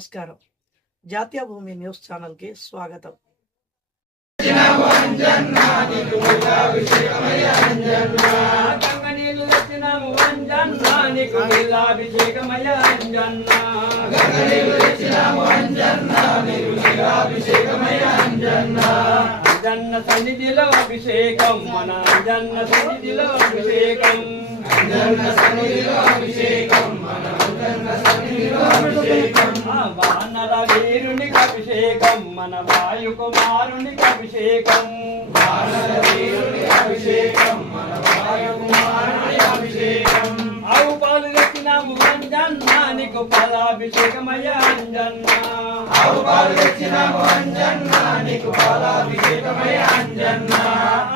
నమస్కారం. జాతీయ భూమి న్యూస్ ఛానల్ కి స్వాగతం. అంజన్న సన్నిధిలో అభిషేకం, మన అంజన్న సన్నిధిలో అభిషేకం, అంజన్న సన్నిధిలో అభిషేకం, మన అంజన్న సన్నిధిలో అభిషేకం. వానర వీరునికి అభిషేకం, మన వాయు కుమారునికి అభిషేకం, వానర వీరునికి అభిషేకం, మన వాయు కుమారునికి అభిషేకం. ఆవు పాలు తెచ్చినాము అంజన్న, నీకు పాలాభిషేకమయ్యా అంజన్న. ఆవు పాలు తెచ్చినాము అంజన్న, నీకు పాలాభిషేకమయ్యా అంజన్న.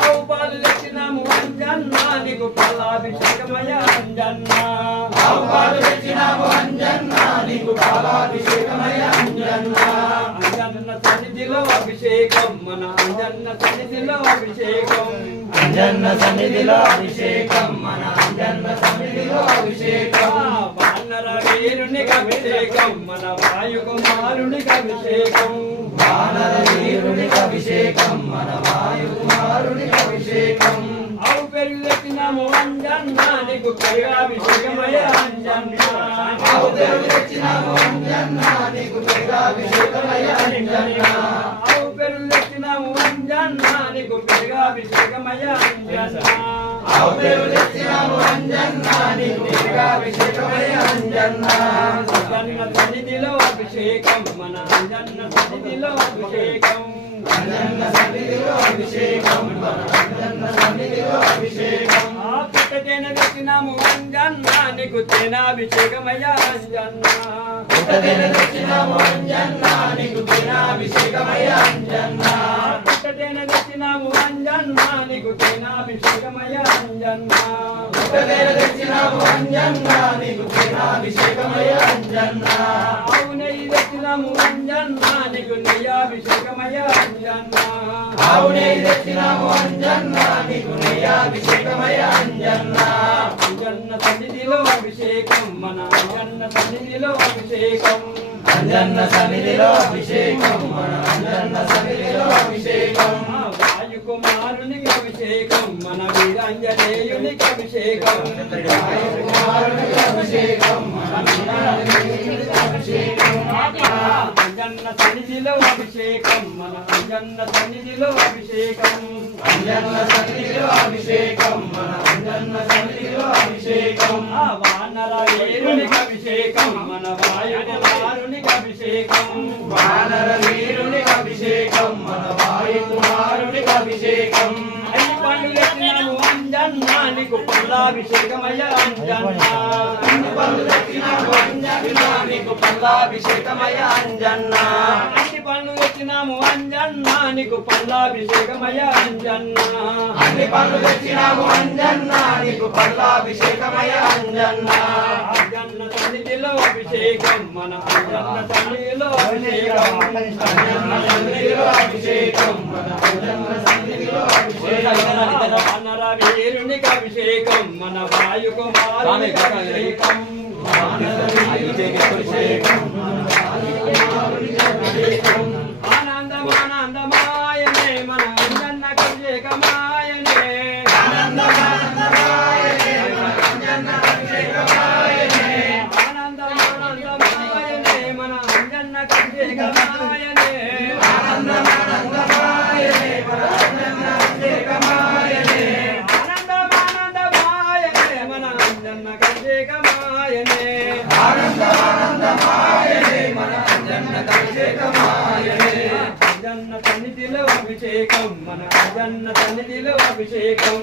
ఆవు పాలు తెచ్చినాము అంజన్న, నీకు పాలాభిషేకమయ్యా అంజన్న. ఆవు పాలు తెచ్చినాము అంజన్న, నీకు పాలాభిషేకమయ్యా అంజన్న. అంజన్న సన్నిధిలో అభిషేకం, మన అంజన్న సన్నిధిలో అభిషేకం, అంజన్న సన్నిధిలో అభిషేకం, మన అంజన్న సన్నిధిలో అభిషేకం. వానర వీరునికి అభిషేకం, మన వాయు కుమారునికి అభిషేకం, వానర వీరునికి అభిషేకం, మన వాయు కుమారునికి అభిషేకం. ఆవు పెరుగు తెచ్చినాము అంజన్న, నీకు పెరుగాభిషేకమయ్యా అంజన్న. ఆవు పెరుగు తెచ్చినాము అంజన్న, నీకు పెరుగాభిషేకమయ్యా అంజన్న. ఆవు పెరుగు తెచ్చినాము అంజన్న, నీకు పెరుగాభిషేకమయ్యా అంజన్న. ఆవు పెరుగు తెచ్చినాము అంజన్న, నీకు పెరుగాభిషేకమయ్యా అంజన్న. అంజన్న సన్నిధిలో అభిషేకం, మన అంజన్న సన్నిధిలో అభిషేకం, అంజన్న సన్నిధిలో అభిషేకం, మన అంజన్న సన్నిధిలో అభిషేకం. ఆ పుట్టతేనె తెచ్చినాము అంజన్న, నీకు తేనాభిషేకమయ్యా అంజన్న. పుట్టతేనె తెచ్చినాము అంజన్న, నీకు తేనాభిషేకమయ్యా అంజన్న. పుట్టతేనె తెచ్చినాము అంజన్న, నీకు తేనాభిషేకమయ్యా అంజన్న. పుట్టతేనె తెచ్చినాము అంజన్న, నీకు తేనాభిషేకమయ్యా అంజన్న. ఆవు నెయ్యి తెచ్చినాము అంజన్న, నీకు నెయ్యాభిషేకమయ్యా అంజన్న. ఆవు నెయ్యి తెచ్చినాము అంజన్న, నీకు నెయ్యాభిషేకమయ్యా అంజన్న. అంజన్న సన్నిధిలో అభిషేకం, మన అంజన్న సన్నిధిలో అభిషేకం, అంజన్న సన్నిధిలో అభిషేకం, మన అంజన్న సన్నిధిలో అభిషేకం. వాయు కుమారునికి అభిషేకం, మన వీరాంజనేయునికి అభిషేకం, వాయు కుమారునికి అభిషేకం, మన వీరాంజనేయునికి అభిషేకం. అంజన్న సన్నిధిలో అభిషేకం, మన అంజన్న సన్నిధిలో అభిషేకం, అంజన్న సన్నిధిలో అభిషేకం, మన అంజన్న సన్నిధిలో అభిషేకం. వానర వీరునికి అభిషేకం, మన వాయు కుమారునికి అభిషేకం, వానర వీరునికి అభిషేకం, మన వాయు కుమారునికి అభిషేకం. అన్ని పండ్లు తెచ్చినాము అంజన్న, నీకు పల్లాభిషేకమయ్యా అంజన్న. అన్ని పండ్లు తెచ్చినాము అంజన్న, నీకు పల్లాభిషేకమయ్యా అంజన్న. అన్ని పండ్లు తెచ్చినాము అంజన్న, నీకు పల్లాభిషేకమయ్యా అంజన్న. అన్ని పండ్లు తెచ్చినాము అంజన్న, నీకు పల్లాభిషేకమయ్యా అంజన్న. అంజన్న సన్నిధిలో అభిషేకం, మన అంజన్న సన్నిధిలో అభిషేకం, అంజన్న సన్నిధిలో అభిషేకం, మన అంజన్న సన్నిధిలో అభిషేకం. వానర వీరునికి అభిషేకం, మన వాయు కుమారునికి అభిషేకం, వానర వీరునికి అభిషేకం, మన వాయు కుమారునికి అభిషేకం. ఆనందమానందమాయనే, మన అంజన్నకు అభిషేకమాయనే, ఆనందమానందమాయనే, మన అంజన్నకు అభిషేకమాయనే, ఆనందమానందమాయనే, మన అంజన్నకు అభిషేకమాయనే, ఆనందమానందమాయనే, మన అంజన్నకు అభిషేకమాయనే, ఆనందమానందమాయనే, మన అంజన్నకు అభిషేకమాయనే, ఆనందమానందమాయనే, మన అంజన్నకు అభిషేకమాయనే. అంజన్న సన్నిధిలో అభిషేకం, మన అంజన్న సన్నిధిలో అభిషేకం,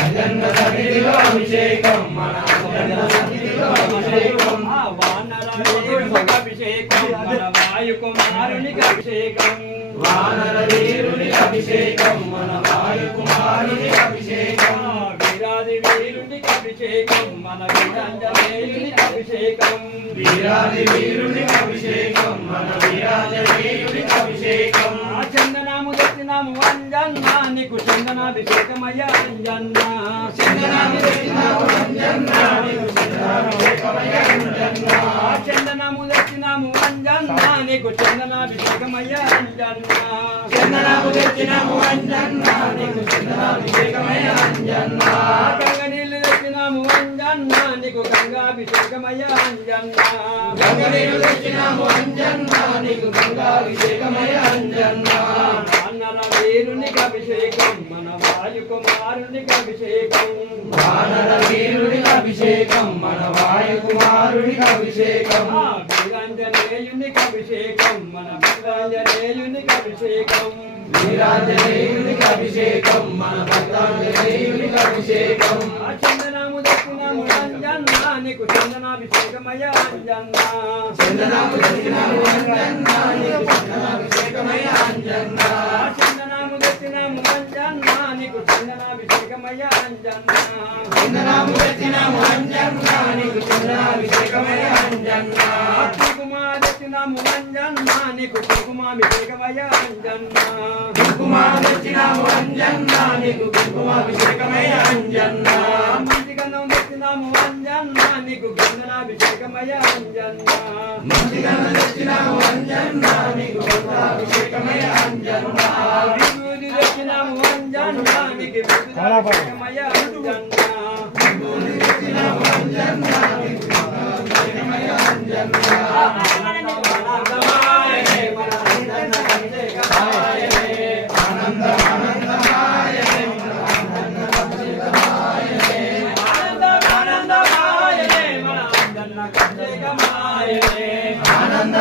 అంజన్న సన్నిధిలో అభిషేకం, మన అంజన్న సన్నిధిలో అభిషేకం. వానర వీరునికి అభిషేకం, మన వాయు కుమారునికి అభిషేకం, వానర వీరునికి అభిషేకం, మన వాయు కుమారునికి అభిషేకం. వీరాది వీరునికి అభిషేకం, మన వీరాంజనేయునికి అభిషేకం, వీరాది వీరునికి అభిషేకం, మన వీరాంజనేయునికి అభిషేకం. చందనాము తెచ్చినాము అంజన్న నీకు చందనాభిషేకమయ్యా అంజన్న చందనము తెచ్చినాము అంజన్న నీకు చందనాభిషేకమయ్యా అంజన్న గంగ నీళ్ళు తెచ్చినాము అంజన్న నీకు గంగాభిషేకమయ్యా అంజన్న వానర వీరునికి అభిషేకం మన వాయుకుమారునికి అభిషేకం వీరాంజనేయునికి అభిషేకం మన వీరాంజనేయునికి అభిషేకం చందనము దక్షిణము అంజన్న నీకు చందనాభిషేకమయ్యా అంజన్న చందనము దక్షిణము అంజన్న నీకు చందనాభిషేకమయ్యా అంజన్న కుంకుమ దక్షిణము అంజన్న నీకు కుంకుమాభిషేకమయ్యా అంజన్న మంచి గంధం దక్షిణము అంజన్న నీకు గంధనాభిషేకమయ్యా అంజన్న విభూతి దక్షిణము అంజన్న నీకు విభూతిమయ్యా ఆనంద